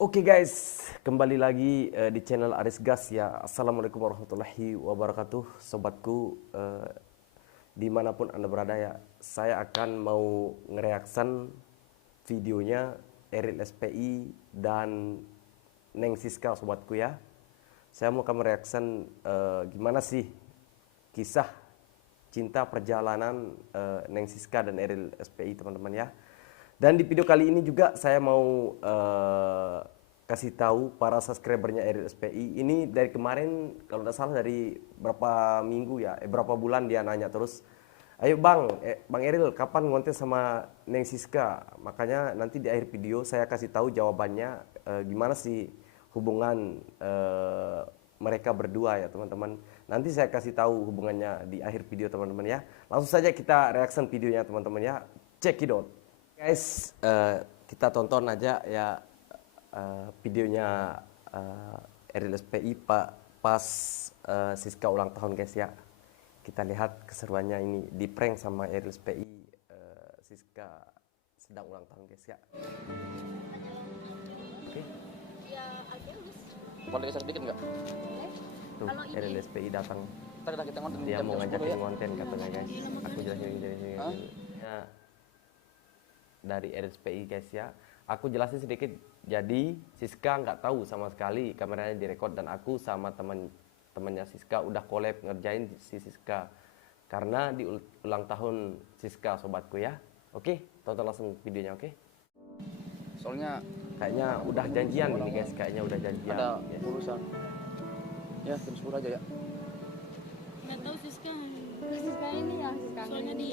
Oke guys, kembali lagi di channel Aris Gas ya. Assalamualaikum warahmatullahi wabarakatuh, sobatku dimanapun anda berada ya. Saya akan mau ngereaksan videonya Eril SPI dan Neng Siska sobatku ya. Saya mau akan mereaksan gimana sih kisah cinta perjalanan Neng Siska dan Eril SPI teman-teman ya. Dan di video kali ini juga saya mau kasih tahu para subscribernya Eril SPI. Ini dari kemarin kalau tidak salah dari berapa minggu ya, berapa bulan dia nanya terus. Ayo Bang, Bang Eril kapan ngonten sama Neng Siska? Makanya nanti di akhir video saya kasih tahu jawabannya gimana sih hubungan mereka berdua ya teman-teman. Nanti saya kasih tahu hubungannya di akhir video teman-teman ya. Langsung saja kita reaction videonya teman-teman ya. Check it out. Guys, kita tonton aja ya videonya Eril SPI pas Siska ulang tahun guys ya. Kita lihat keseruannya ini di prank sama Eril SPI. Siska sedang ulang tahun guys ya. Oke. Ya Alberus. Boleh geser sedikit nggak? Tuh, Kalau ini- Eril SPI datang. Ntar kita ngonten Dia jam mau 10 ngajakin ya. konten katanya guys. Aku jelasin Hah? ya, dari RSPI guys ya. Aku jelasin sedikit. Jadi Siska nggak tahu sama sekali kameranya direkod, dan aku sama temannya Siska udah collab ngerjain si Siska karena di ulang tahun Siska sobatku ya. Oke, tonton langsung videonya. Oke. Soalnya Kayaknya udah janjian ini guys, kayaknya udah janjian. ada Ya. urusan. Ya jam 10 aja ya. Nggak tahu Siska. Siska ini ya, Siska Soalnya di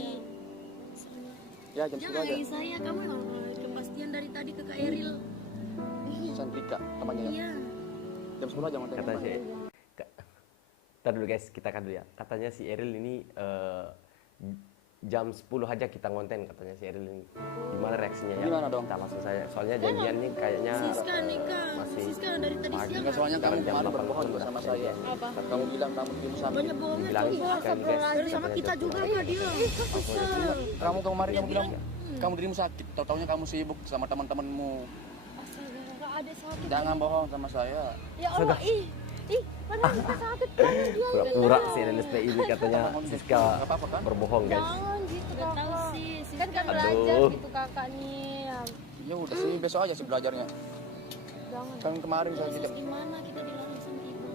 Ya jam 10 jangan aja. lagi saya, kamu kepastian dari tadi ke Kak Eril. Sandrika namanya ya. Iya. Jam 10 aja ngonten. Katanya si Ntar dulu guys, kita kan dulu ya. Katanya si Eril ini jam 10 aja kita ngonten katanya si Eril ini. Gimana reaksinya ya? Gimana dong? Kita langsung saya. Soalnya janjiannya kayaknya Siska nikah. masih Siska dari tadi pagi. siang. Enggak, soalnya kamu Sekarang jam kemarin 8 berbohong udah sama saya. Apa? Kamu bilang kamu dirimu sakit. Banyak bohongnya Bilang tuh. kan guys, Dari sama katanya kita jam juga 10. Kak dia. Kamu kemarin kamu bilang kamu dirimu sakit. Tahu-taunya kamu sibuk sama teman-temanmu. Astaga, nggak ada sakit. Jangan bohong sama saya. Ya Allah, ih, padahal kita sakit kan dia. Pura-pura si Eril SPI ini katanya Siska Nggak apa-apa kan? berbohong guys. Jangan gitu Nggak tahu kakak. sih. Kan Siska. belajar Aduh. gitu kakak nih. Ya udah sih besok aja sih belajarnya. Jangan. Kan kemarin saya Terus tidak. gimana kita dilarang sama ibu?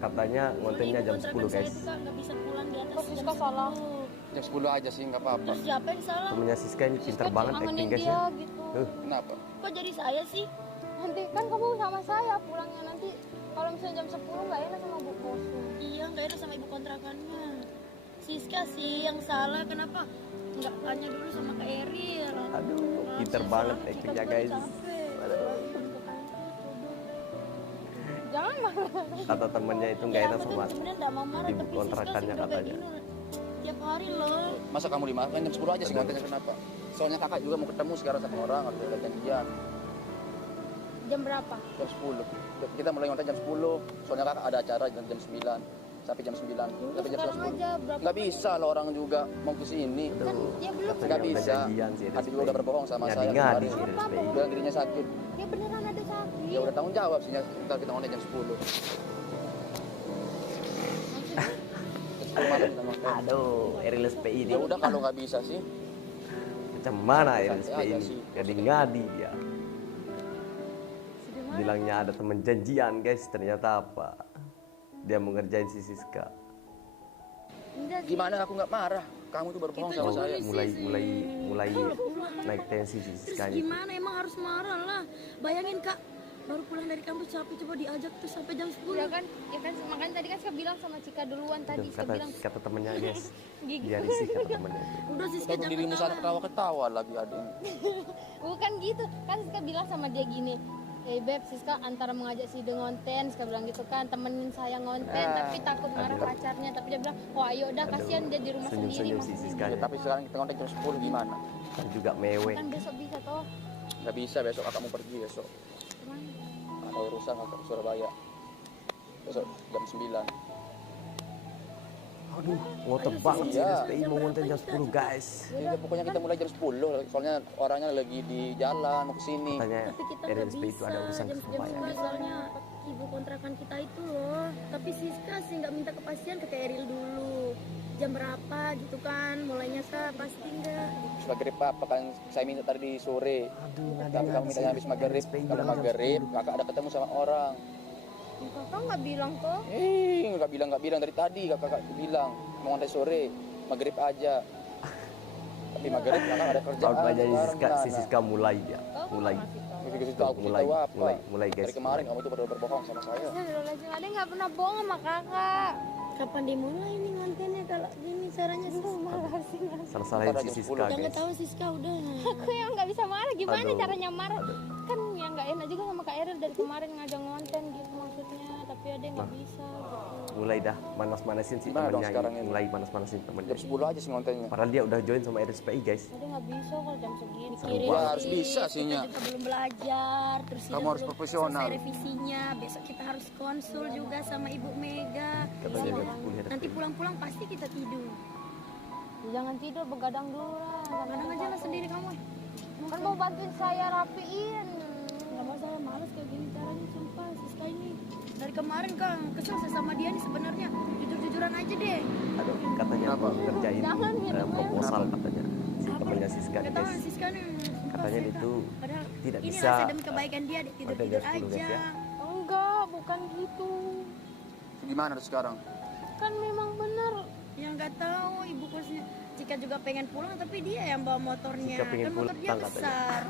Katanya ngontennya jam 10 guys. Saya tuh nggak bisa pulang di atas Kok jam Siska salah? 10. Jam 10 aja sih nggak apa-apa. Terus siapa yang salah? Temennya Siska ini pintar Siska banget angenin acting guys dia ya. gitu. Kenapa? Kok jadi saya sih? Nanti kan kamu sama saya pulangnya nanti kalau misalnya jam 10 nggak enak sama bu bosnya. Iya, nggak enak sama ibu kontrakannya. Siska sih yang salah, kenapa nggak tanya dulu sama Kak Eril? Aduh, Maaf, pintar saya banget salah, actingnya Siska guys. juga capek. Jangan marah. Kata temennya itu nggak Ya, enak aku sama tuh sebenarnya nggak mau marah, ibu tapi Siska kontrakannya sudah kayak katanya. gini tiap hari loh. Masa kamu dimaafkan jam 10 aja sih ngontennya kenapa? Soalnya kakak juga mau ketemu sekarang sama orang, harus ada janjian Jam berapa? jam 10. Kita mulai ngonten jam 10. Soalnya kakak ada acara jam 9 sampai jam 9. Sampai jam Sekarang 10. aja berapa? Nggak bisa lah orang juga mau ke sini. Kan ya belum. Nggak Udah bisa. janjian sih Adik juga udah berbohong sama saya ngadi-ngadi kemarin. sih Eril SPI. Bilang dirinya sakit. Ya beneran ada sakit. Ya udah tanggung jawab sih. Ntar kita ngonten jam 10. Jam 10 malam kita ngonten. Aduh, Eril SPI ini Ya udah kalau nggak bisa sih. macam mana Eril Santai SPI aja ini? sih. Ngadi-ngadi dia. Bilangnya ada temen janjian guys, ternyata apa? Dia mau ngerjain si Siska. Enggak sih. Gimana aku nggak marah? Kamu tuh berbohong Kita sama juga saya. Mulai naik tensi si Terus Siska ini. gimana, emang harus marah lah. Bayangin Kak, baru pulang dari kampus capek, coba diajak tuh sampai jam 10. Ya kan, makanya tadi kan Sika bilang sama Cika duluan tadi. Tuh, Sika bilang kata temennya guys, Gigi. biar risih kata temennya. Udah Siska Kalau jangan dirimu sana marah. ketawa-ketawa lagi adik. bukan gitu. Kan Sika bilang sama dia gini, Beb, Siska antara mengajak si De ngonten, Siska bilang gitu kan, temenin saya ngonten, tapi takut marah aduh. pacarnya. Tapi dia bilang, oh ayo udah, kasihan dia di rumah sendiri. Senyum-senyum si masih Siska Ya, ya. tapi sekarang kita ngonten jam 10 gimana? Kan juga mewek. kan besok bisa toh. Nggak bisa, besok kakak mau pergi besok. Kemana? Ada urusan kakak ke Surabaya. Besok jam 9. Aduh, ngotot banget sih RSPI mau ngonten jam 10 guys. Ya, pokoknya kita mulai jam 10, soalnya orangnya lagi di jalan mau kesini. Katanya Tapi kita nggak RSPI itu ada urusan jam kesumpahan. 10 soalnya ibu kontrakan kita itu loh. Tapi Siska sih nggak minta kepastian ke Eril dulu. Jam berapa gitu kan, mulainya kah pasti nggak. Maghrib apa kan saya minta tadi sore. Aduh, Tapi kamu mintanya habis maghrib, kalau maghrib kakak ada ketemu sama orang. Kakak nggak bilang kok. Nggak bilang dari tadi kakak bilang mau ngonten sore, maghrib aja. Tapi maghrib kakak ada kerjaan. Tahu aja sekarang, si Siska mulai dia, mulai. Begitu tahu kita Mulai, tahu apa. mulai, guys. Dari kemarin kamu itu berbohong sama saya. Ade nggak pernah bohong sama kakak. Kapan dimulai ini ngontennya kalau gini caranya sih? Salah-salahin si Siska Jangan guys. tahu Siska udah. Aku yang nggak bisa marah, gimana Aduh. caranya marah? Kan yang nggak enak juga sama Kak Eril dari kemarin ngajak ngonten gitu maksudnya, tapi Ade nggak bisa gitu. Mulai dah manas-manasin si Gimana dong temennya sekarang ini. ini? Mulai manas-manasin temennya. Jam 10 aja sih ngontennya. Padahal dia udah join sama RSPI guys. Ade nggak bisa kalau jam segini. Kirim Ya, harus sih, bisa sihnya. Kita juga belum belajar, terus Kamu juga harus belum profesional. selesai revisinya. Besok kita harus konsul juga sama Ibu Mega. Katanya Iya, jam 10 nanti pulang-pulang pasti kita tidur. Jangan tidur, begadang dulu lah. Kadang aja lah sendiri kamu. Kan mau bantuin saya rapiin. Nggak masalah, males kayak gini caranya sumpah Siska ini. Dari kemarin Kang, kesel saya sama dia nih sebenarnya. Jujur-jujuran aja deh. Aduh, katanya Kenapa? mau ngerjain Jangan, hidupnya. proposal katanya. Si temennya Siska nih Gak tahu guys. Siska nih. sumpah Katanya saya, itu Kak. Padahal tidak inilah bisa saya demi kebaikan dia, dia tidur-tidur jam 10 guys aja. ya. Enggak, bukan gitu. Gimana tuh sekarang? Kan memang benar. Yang nggak tahu ibu kosnya jika juga pengen pulang tapi dia yang bawa motornya. Jika pengen Kan motor dia pulang, katanya. besar.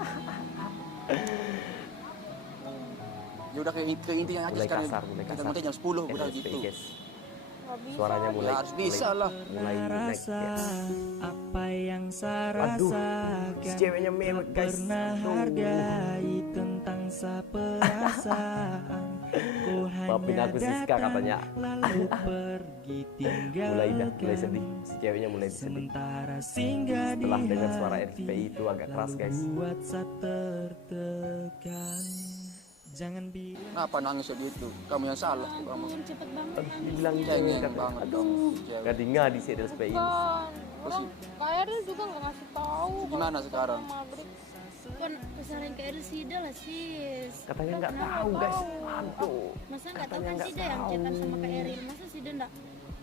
Ya udah ke intinya aja Mulai sekarang. kasar, mulai Kita kasar. ngonten jam 10 udah RSPI gitu. guys. Nggak bisa. Suaranya mulai Ya, harus bisa lah. Mulai naik rasa guys. apa yang saya Aduh, si rasakan, ceweknya mewek guys. pernah Aduh. hargai tentang seperasaan. Ku Maafin hanya aku Siska datang, katanya. lalu pergi Mulai dah, mulai tinggalkan. sedih. Si ceweknya mulai sedih. Sementara singgah di Setelah dengar suara hati, RSPI itu agak keras lalu guys. buat saya tertekan. Jangan bilang Kenapa nangis gitu? Kamu yang salah tuh kamu. Ampun, cepet banget. Aduh, dibilang Cengeng cewek katanya. banget Aduh, dong. Cewek. ngadi-ngadi si RSPI ini. Kan, orang Kak Eril juga nggak ngasih tahu. Gimana kalau sekarang? maghrib. Kan kesalahan ke Eril Sida lah sis. Katanya nggak tahu guys. Aduh. Masa nggak tahu Katanya kan nggak Sida yang tahu. chatan sama Kak Eril. Masa Sida nggak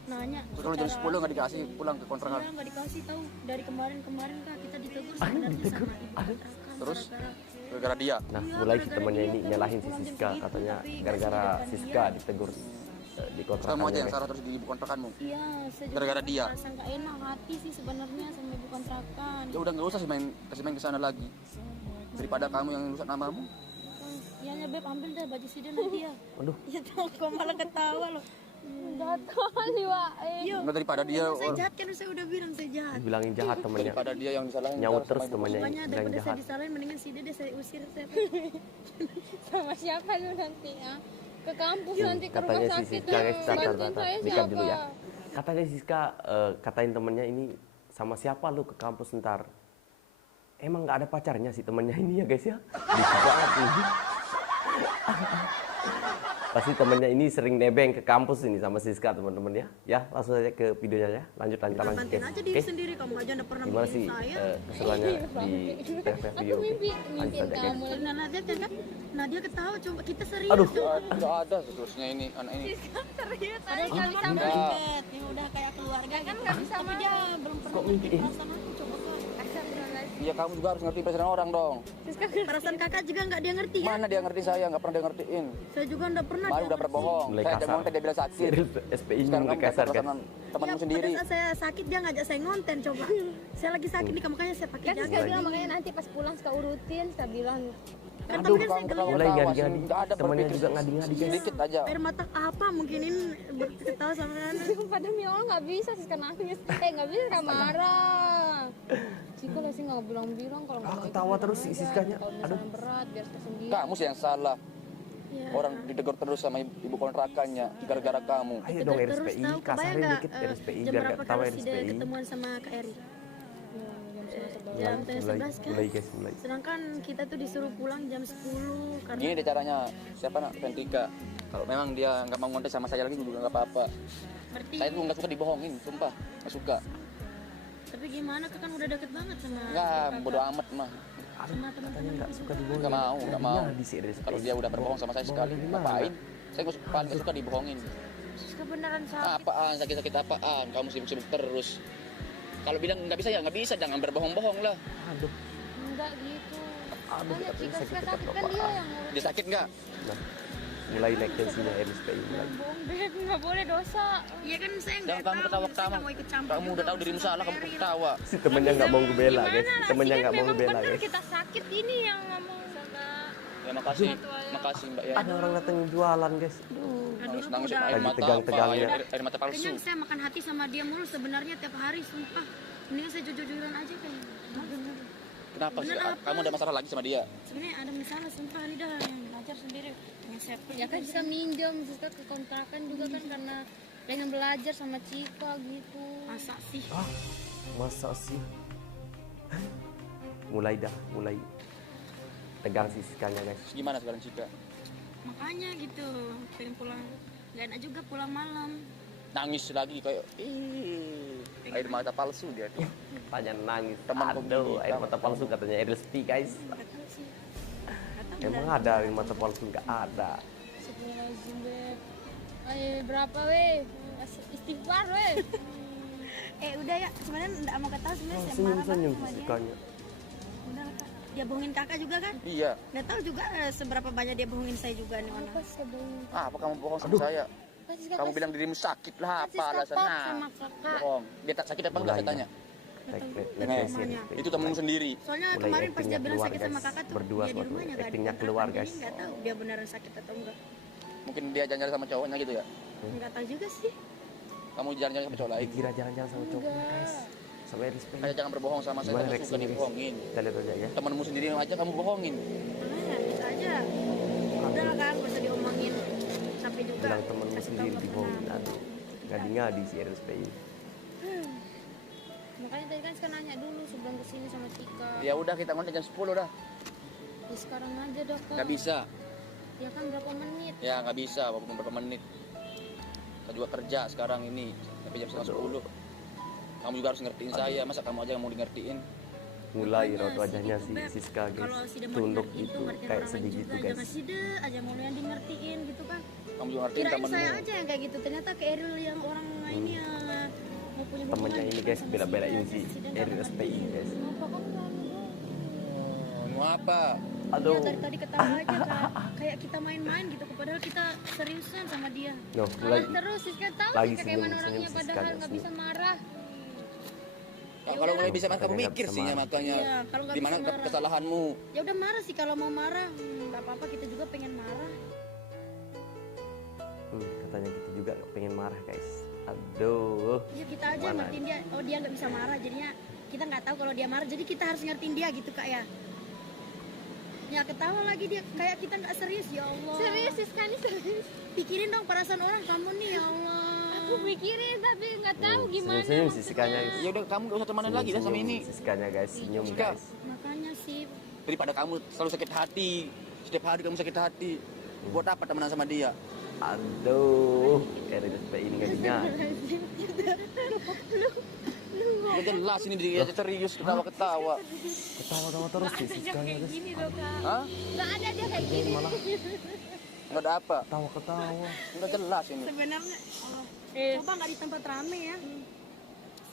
nanya? Terus kalau jam 10 nggak dikasih pulang ke kontrakan. Iya nggak dikasih tahu. Dari kemarin Kak kita ditegur sebenarnya ditegur? sama ibu kontrakan. Terus? gara-gara- Gara-gara dia. Nah, Iya, mulai si gara-gara temennya dia ini kan nyalahin si pulang jam Siska segitu, katanya tapi gara-gara kasih di depan Siska dia. ditegur di Kamu kontrakannya aja yang guys. salah terus di ibu kontrakanmu. Iya, saya juga Gara-gara dia. merasa nggak enak hati sih sebenarnya sama ibu kontrakan. Ya udah nggak usah kasih main ke sana lagi. Daripada kamu yang rusak namamu. Iya ya Beb, ambil deh baju Sida nanti ya. Aduh, Iya tahu kok malah ketawa loh. Datang juga. Yuk. Nggak daripada dia Saya jahat kan saya udah bilang saya jahat. dibilangin jahat temennya. daripada dia yang disalahin. Nyaut ntar terus sama ibu. temennya Makanya bilang daripada saya jahat. disalahin mendingan Sida deh saya usir saya. Sama siapa lu nanti ya? Ke kampus Hmm, nanti ke rumah katanya si sakit. Siska ya. guys, tar, Bantuin saya dikat dulu ya. siapa? Katanya Siska katain temennya ini sama siapa lu ke kampus ntar. Emang nggak ada pacarnya sih temennya ini ya guys ya. Lucu banget ini. Pasti temennya ini sering nebeng ke kampus ini sama Siska teman-teman ya. Ya langsung aja ke videonya ya. Lanjut lanjut lanjut Bantuin guys. aja diri Oke. sendiri kamu aja udah pernah Gimana bikin sih saya. keseruannya di TV video? Aku mimpi Lanjut mimpi aja guys. kamu. Nah Nadia kan, Nadia ketawa coba kita serius. Aduh. Nggak ada seterusnya ini anak ini. Serius. Padahal kan kita deket, ya udah kayak keluarga kan nggak bisa. Tapi dia belum pernah Kok mimpi? ngerti perasaan aku coba kok. Iya kamu juga harus ngerti perasaan orang dong. Perasaan kakak juga nggak dia ngerti kan? Mana dia ngerti saya nggak pernah dia ngertiin. Saya juga nggak pernah. Malu dia udah ngerti. berbohong. Mulai Saya kasar. ada ngonten dia bilang sakit. Serius, SPI ini Sekarang mulai kamu kasar kasar guys. temanmu Ya, sendiri. pada saat saya sakit dia ngajak saya ngonten coba. Saya lagi sakit nih, makanya saya pakai Kan jaket. Siska bilang makanya nanti pas pulang suka urutin, Siska bilang Kan Aduh, tapi kan saya kamu gelir. mulai ketawa, ngadi-ngadi. nggak ada Temennya berpikir juga ngadi-ngadi guys. sedikit aja. Air mata apa mungkin ini ketawa sama anda. padahal ya Allah nggak bisa Siska nangis. Nggak bisa Siska marah. Siska lah sih nggak bilang-bilang kalau nggak mau ketawa ikut terus aja. Siskanya. Kalau misalnya berat biar Siska sendiri. Kamu sih yang salah. Ya. Orang ditegur terus sama ibu kontrakannya gara-gara kamu. Ayo Kita dong terus RSPI, tahu, kebayang kasarin nggak, dikit RSPI jam biar berapa gak ketawa kalau si Dede RSPI. ketemuan sama Kak Eri? Mulai, Jam setengah 11 kan? mulai guys, mulai. Sedangkan kita tuh disuruh pulang jam 10 karena Gini deh caranya. Siapa nak? Ventika. Kalau memang dia nggak mau ngonten sama saya lagi juga nggak apa-apa. Berarti Saya tuh nggak suka dibohongin, sumpah nggak suka. tapi gimana Kak, kan udah deket banget sama Nggak, bodo amat mah. sama teman-teman Nggak suka dibohongin. Nggak mau. Di si Eris Kalau SPI. dia udah berbohong sama saya sekali, Bohong dari mana? ngapain? Saya paling nggak suka dibohongin. Siska beneran sakit. Apaan sakit-sakit apaan? Kamu sibuk-sibuk terus. Kalau bilang nggak bisa ya nggak bisa, jangan berbohong-bohong lah. Aduh, Enggak gitu. Aduh, Banyak katanya jika sakit Siska sakit kan apaan. dia yang ngurus. Dia sakit nggak? nah, mulai naik tensinya Eris SPI mulai. Bohong beb, nggak boleh dosa. Iya kan saya Jangan nggak kamu tahu. ketawa Saya ketawa. nggak mau ikut campur Kamu udah juga tahu dirimu urusan salah, kamu Eril. ketawa. Si temennya nggak mau ngebela guys, Gimana? temennya Sih nggak kan mau memang ngebela bener guys. kita sakit ini yang ngomong sama. Ya makasih Mbak ya. Ada orang datang jualan guys. Nangis Dulu nangis udah air lagi mata tegang-tegangnya. apa? Air mata palsu. Kayaknya saya makan hati sama dia mulu sebenarnya tiap hari sumpah. Mendingan saya jujur-jujuran aja kayaknya. Bener. Kenapa sih? Bener apa? Kamu ada masalah lagi sama dia? Sebenarnya ada masalah sumpah nih dah yang belajar sendiri. Yang saya Ya kan bisa minjem, Siska ke kontrakan juga kan karena pengen belajar sama Cika gitu. masa sih. Ah, masa sih? Mulai tegang sisikanya guys. Terus gimana sekarang Cika? Makanya gitu pengen pulang. Gak enak juga pulang malam. Nangis lagi kayak air mata palsu dia. Tanya nangis. Teman Aduh, pembeli. air mata palsu katanya Eril SPI guys. Gak tahu sih. Gak tahu. Emang ada air mata palsu? Nggak ada. Astagfirullahaladzim beb. Ayo berapa weh? Istighfar weh. Udah ya sebenarnya nggak mau ketahui sebenarnya saya marah Senyum-senyum banget sama dia. sisikanya. Udah lah Kak. Dia bohongin kakak juga kan? Iya. Nggak tahu juga seberapa banyak dia bohongin saya juga nih orang. Apa sebelum? Apa kamu bohong sama saya? Kan Siska Kamu bilang dirimu sakit lah, apa alasannya? sama kakak. Bohong. Dia tak sakit apa enggak saya tanya? Itu temenmu sendiri. Soalnya Mulai kemarin pas dia actingnya bilang keluar, sakit guys. sama kakak tuh Berdua dia di suatu rumahnya kan. actingnya keluar, guys. Nggak tahu dia beneran sakit atau enggak. Mungkin dia jalan-jalan sama cowoknya gitu ya. Nggak tahu juga sih. Kamu jalan-jalan sama cowok lain. Dikira jalan-jalan sama cowoknya guys. Sama Eril SPI. Kayak jangan berbohong sama saya, Gimana kamu suka reaksinya, guys? dibohongin. Kita lihat aja ya. Temenmu sendiri aja kamu bohongin. Makanya bisa aja. Udah lah kan, gak usah diomongin. Sampai juga. Bilang temenmu kasih tahu sendiri nggak dibohongin. pernah. Aduh, ngadi-ngadi si Eril SPI. Makanya tadi kan Siska nanya dulu sebelum kesini sama Cika. Ya udah kita ngonten jam 10 dah. Ya sekarang aja dah kak. Nggak bisa. Ya kan berapa menit? Ya nggak bisa, walaupun berapa menit. Kita juga kerja sekarang ini sampai jam setengah 10. Kamu juga harus ngertiin saya, masa kamu aja yang mau di ngertiin? Mulai Makanya raut wajahnya itu, si Beb. Siska guys. Kalau si Demon Tunduk ngerti itu ngertiin kayak orang lain sedih juga. gitu Jangan guys. side aja mau yang di ngertiin gitu kan. Kamu juga ngertiin Kirain temenmu. saya aja yang kayak gitu. Ternyata ke Eril yang orang ini yang mau punya hubungan Temennya ini gitu guys, sama bela-belain si si Demon Eril ngerti. SPI guys. Kenapa kamu terlalu bohong? Mau apa? Aduh. Iya, tadi ketawa aja Kak. Kayak kita main-main gitu. Padahal kita seriusan sama dia. No, Mulai mulai terus Siska tahu lagi Siska kayak mana senyum-senyum orangnya Siska, padahal guys, nggak senyum. bisa marah. Ya, kalau nggak bisa kamu Makanya mikir nggak sih bisa ya marah. makanya. Iya, kalau nggak Di mana bisa marah. kesalahanmu? Ya udah marah sih kalau mau marah. Nggak apa-apa, kita juga pengen marah. katanya kita juga pengen marah guys. Aduh. Ya kita aja Mana? ngertiin dia. Oh dia nggak bisa marah, jadinya kita nggak tahu kalau dia marah. Jadi kita harus ngertiin dia gitu Kak ya. Ya ketawa lagi dia, kayak kita nggak serius ya Allah. Serius Siska nih serius. Pikirin dong perasaan orang kamu nih ya Allah. Aku mikirin tapi nggak tahu gimana. Senyum-senyum si Siskanya guys. Ya udah kamu gak usah temenan lagi dah sama ini. Siskanya guys, senyum Siska. guys. Makanya sih. Daripada kamu selalu sakit hati, setiap hari kamu sakit hati. Buat apa temenan sama dia? Aduh, Eril SPI ini ngadinya. Udah jelas ini dia serius ketawa-ketawa. Ketawa-tawa terus sih Siskanya guys. Gini dong kak. Hah? Nggak ada dia kayak gini. Malah Enggak ada apa? ketawa-ketawa. Udah jelas ini. Sebenarnya Allah. Coba nggak di tempat rame ya.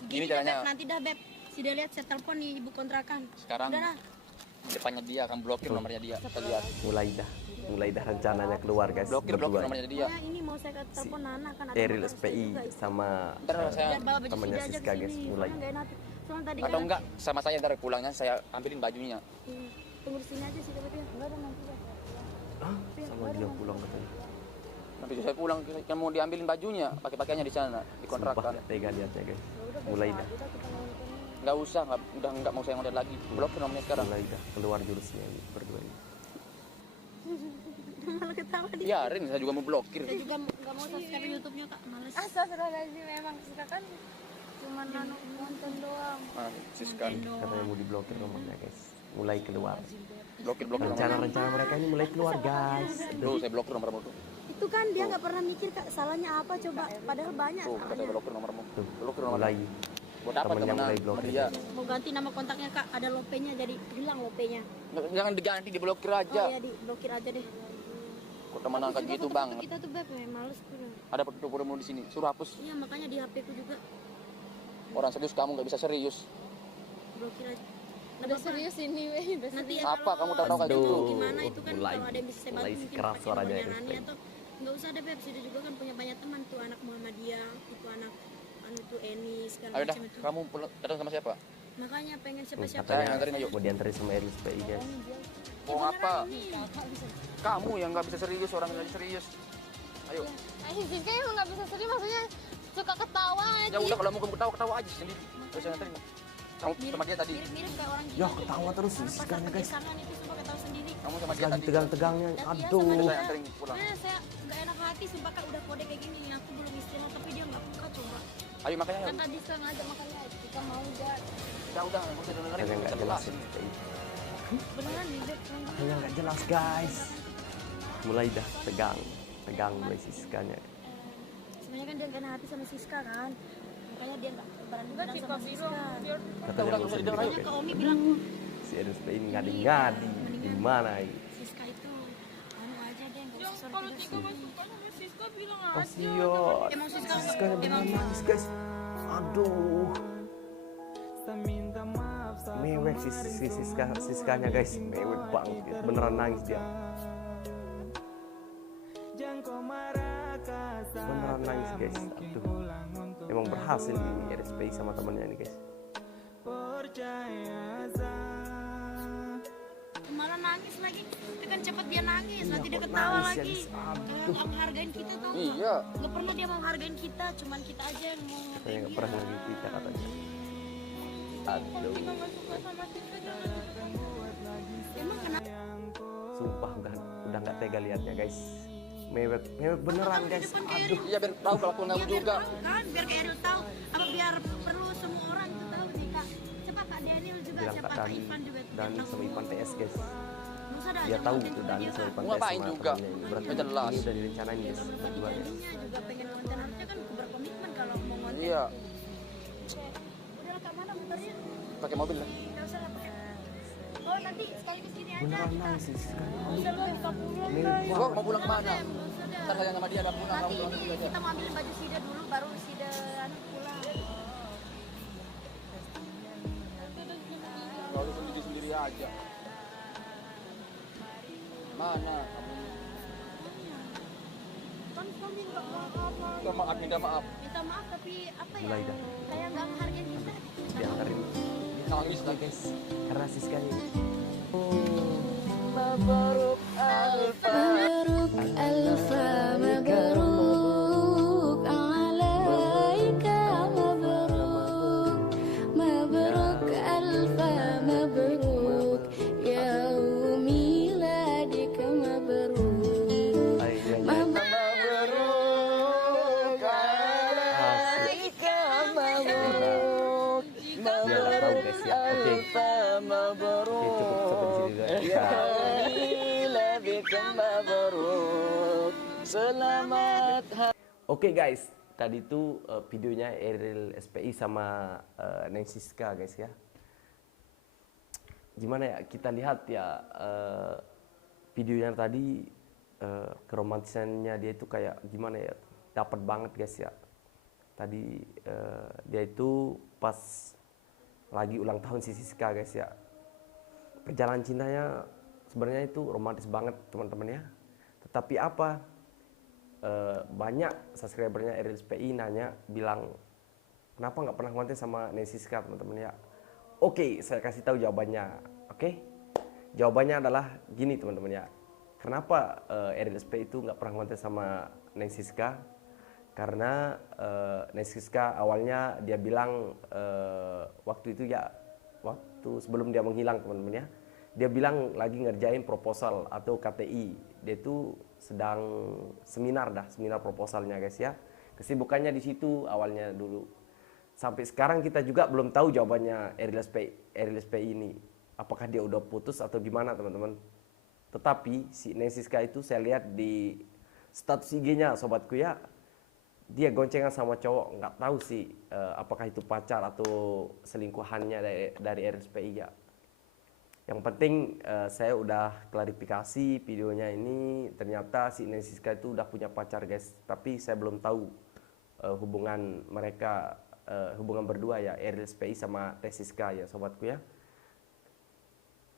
Gini dah, caranya. Beb. Nanti dah Beb. Si dia lihat saya telepon nih ibu kontrakan. Sekarang Udah lah. depannya dia akan blokir nomornya dia. Kita lihat. Mulai dah rencananya keluar guys. Blokir berdua. nomornya dia. Wah, ini mau saya ke telepon Nana kan ada Eril motor saya SPI juga. sama Ntar saya Biar bawa baju temannya Sida aja Siska ke guys sini. mulai. Soalnya nggak enak. Soalnya tadi atau enggak sama saya ntar pulangnya saya ambilin bajunya. Tunggu di sini aja sih dapat ya. Enggak ada nanti ya. Hah? Sama dia pulang katanya. Nanti saya pulang kan mau diambilin bajunya, pakai-pakaiannya di sana di Sumpah kontrakan. gak tega liatnya guys. Mulai dah. Enggak usah, udah enggak mau saya ngeliat lagi. Blokir nomornya sekarang. Mulai dah keluar jurusnya ini berdua ini. Malah ketawa dia. Biarin, saya juga mau blokir. Dia juga nggak mau subscribe YouTube-nya Kak, males. Astagfirullahaladzim memang Siska kan cuma nonton doang. Nah, Siska. Katanya mau diblokir nomornya guys. Mulai keluar. Blokir nomornya. Rencana-rencana mereka ini mulai keluar guys. Tuh, saya blokir nomor kamu tuh. itu kan dia nggak pernah mikir Kak, salahnya apa coba, padahal banyak Tuh, kita salahnya. blokir nomormu. Tuh, Blokir nomor mulai buat apa temennya temenan mulai sama blokir. dia? Mau ganti nama kontaknya Kak, ada lopenya jadi hilang lopenya. Jangan diganti, diblokir Oh aja. ya diblokir aja deh. Kok temenan kayak Juga gitu, foto-foto Bang? Kita tuh Beb, males udah. Ada foto-fotomu di sini, suruh hapus. Iya makanya di HP ku juga Orang serius kamu nggak bisa serius. blokir aja. Udah serius ini, weh. Udah Nanti serius. ya Apa kalau kamu tahu kayak sedang gitu? gimana itu kan Mulai- kalau ada yang bisa saya bantu mulai mungkin keras pakai suaranya nomornya ya, Nani Beb. atau nggak usah deh Beb, Sida juga kan punya banyak teman tuh, anak Muhammadiyah itu anak anu tuh Eni segala Ayo dah, macam itu. kamu datang sama siapa? Makanya pengen Nih, siapa-siapa Saya katanya nganterin, ayo. mau diantarin sama Eris PI guys. Oh apa? Kamu yang nggak bisa serius, orang nggak serius. Ayo. Siska emang nggak bisa serius, maksudnya suka ketawa aja. Ya udah kalau mau kamu ketawa ketawa aja sendiri. Terus saya nganterin. Kamu sama dia tadi. mirip-mirip kayak orang Ya ketawa terus Siskanya guys. Pasangan itu sumpah ketawa sendiri. Kamu sama dia Lagi tadi. tegang-tegangnya. Dan dia Aduh. sama Terus dia, saya nganterin pulang. saya nggak enak hati sumpah Kak, udah kode kayak gini aku belum istirahat tapi dia nggak buka coba. Ayo makanya. Kan tadi saya ngajak makanya kita mau aja. Ya udah, nggak usah dengerin. Katanya nggak Kita jelas. jelasin. Beneran nih Beb. Katanya nggak jelas guys. Mulai dah tegang mulai Siskanya. Sebenarnya kan dia nggak enak hati sama Siska kan. Makanya dia nggak berani bilang sama Siska. Katanya udah, nggak usah udah, diblokir. Makanya Kak Omi bilang Si Eris PI ini ngadi-ngadi. Gimana ini? Siska itu anu aja deh nggak usah sorot tiga Kasian. Emang Siska Siskanya beneran emang nangis guys. Aduh. Minta maaf saat Mewek Siskanya guys. Mewek banget. Beneran nangis dia. jangan kau marah kasar. Beneran nangis guys. Aduh. Emang berhasil di RSPI sama temennya ini guys. Percaya saja. malah nangis lagi. Itu kan cepet dia nangis, Iya, nanti dia kok ketawa nangis ya, lagi. guys? Nggak hargain kita tau nggak? Iya. Nggak pernah dia mau hargain kita, cuman kita aja yang mau Katanya ngapain nggak dia. pernah lagi kita katanya. Aduh. Emang kenapa? Sumpah udah nggak tega liatnya guys. Mewek beneran guys. Aduh. Iya biar tahu kalau aku Iya, kamu biar juga. tahu kan, biar Kak Eril tahu. Apa biar perlu semua orang itu tahu sih Kak. Siapa Kak Daniel juga, Bilang siapa Kak Kak Dani, Ivan juga. biar Dani tahu sama Ivan semua. TS guys. Nggak usah dah, Dia jangan tahu konten tuh sama Dani dia, sama Kak. Ivan Mau TS ngapain sama juga? temennya ini. Berarti Nggak jelas. ini udah direncanain guys berdua guys. Daninya juga pengen konten, harusnya kan berkomitmen kalau mau konten. Iya. Udahlah Kak, mana muternya? Pakai mobil lah. Nggak usah lah pakai. Oh nanti sekaligus gini aja Beneran kita. nangis sih. Nggak usah lah kita pulang. Mewek Gua banget. mau pulang kemana? Nggak usah dah. Ntar saya sama dia ada pulang, kamu Nanti pulang ini dulu aja. kita mau ambil baju Sida dulu, baru Sida anu pulang. Kalau sendiri aja. Mana kamu? Kan kami nggak apa-apa. Minta maaf, minta maaf. Minta maaf tapi apa ya? Mulai dah. Kayak nggak menghargai kita. Diantarin Nangis lagi. guys. Karena Siskanya ini. Mabruk alfa mabruk alaika mabruk mabruk alfa mabruk yaum miladika mabruk Ayo, mabruk alaika mabruk. Biar tahu guys ya. Oke. Oke, cukup sampai di sini guys. Selamat Oke guys, tadi itu videonya Eril SPI sama Neng Siska guys ya. Gimana ya, kita lihat ya videonya tadi keromantisannya dia itu kayak gimana ya, dapat banget guys ya. Tadi dia itu pas lagi ulang tahun si Siska guys ya. Perjalanan cintanya sebenarnya itu romantis banget teman-teman ya. Tetapi apa? Banyak subscribernya Eril SPI nanya bilang kenapa nggak pernah konten sama Neng Siska teman-teman ya. Oke, saya kasih tahu jawabannya. Oke, jawabannya adalah gini teman-teman ya. Kenapa Eril SPI itu nggak pernah konten sama Neng Siska? Karena Neng Siska awalnya dia bilang waktu itu ya, waktu sebelum dia menghilang teman-teman ya, dia bilang lagi ngerjain proposal atau KTI. Dia itu sedang seminar proposalnya guys ya. Kesibukannya di situ awalnya dulu. Sampai sekarang kita juga belum tahu jawabannya Eril SPI ini. Apakah dia udah putus atau gimana teman-teman. Tetapi si Neng Siska itu saya lihat di status IG-nya sobatku ya, dia goncengan sama cowok, nggak tahu sih apakah itu pacar atau selingkuhannya dari RSPI ya. Yang penting saya udah klarifikasi videonya ini, ternyata si Neng Siska itu udah punya pacar guys, tapi saya belum tahu hubungan mereka, hubungan berdua ya, RSPI sama Teh Siska ya sobatku ya.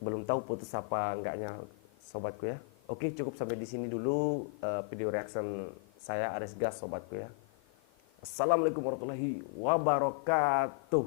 Belum tahu putus apa enggaknya sobatku ya. Oke, cukup sampai di sini dulu video reaction saya Aris Gas sobatku ya. Assalamualaikum warahmatullahi wabarakatuh.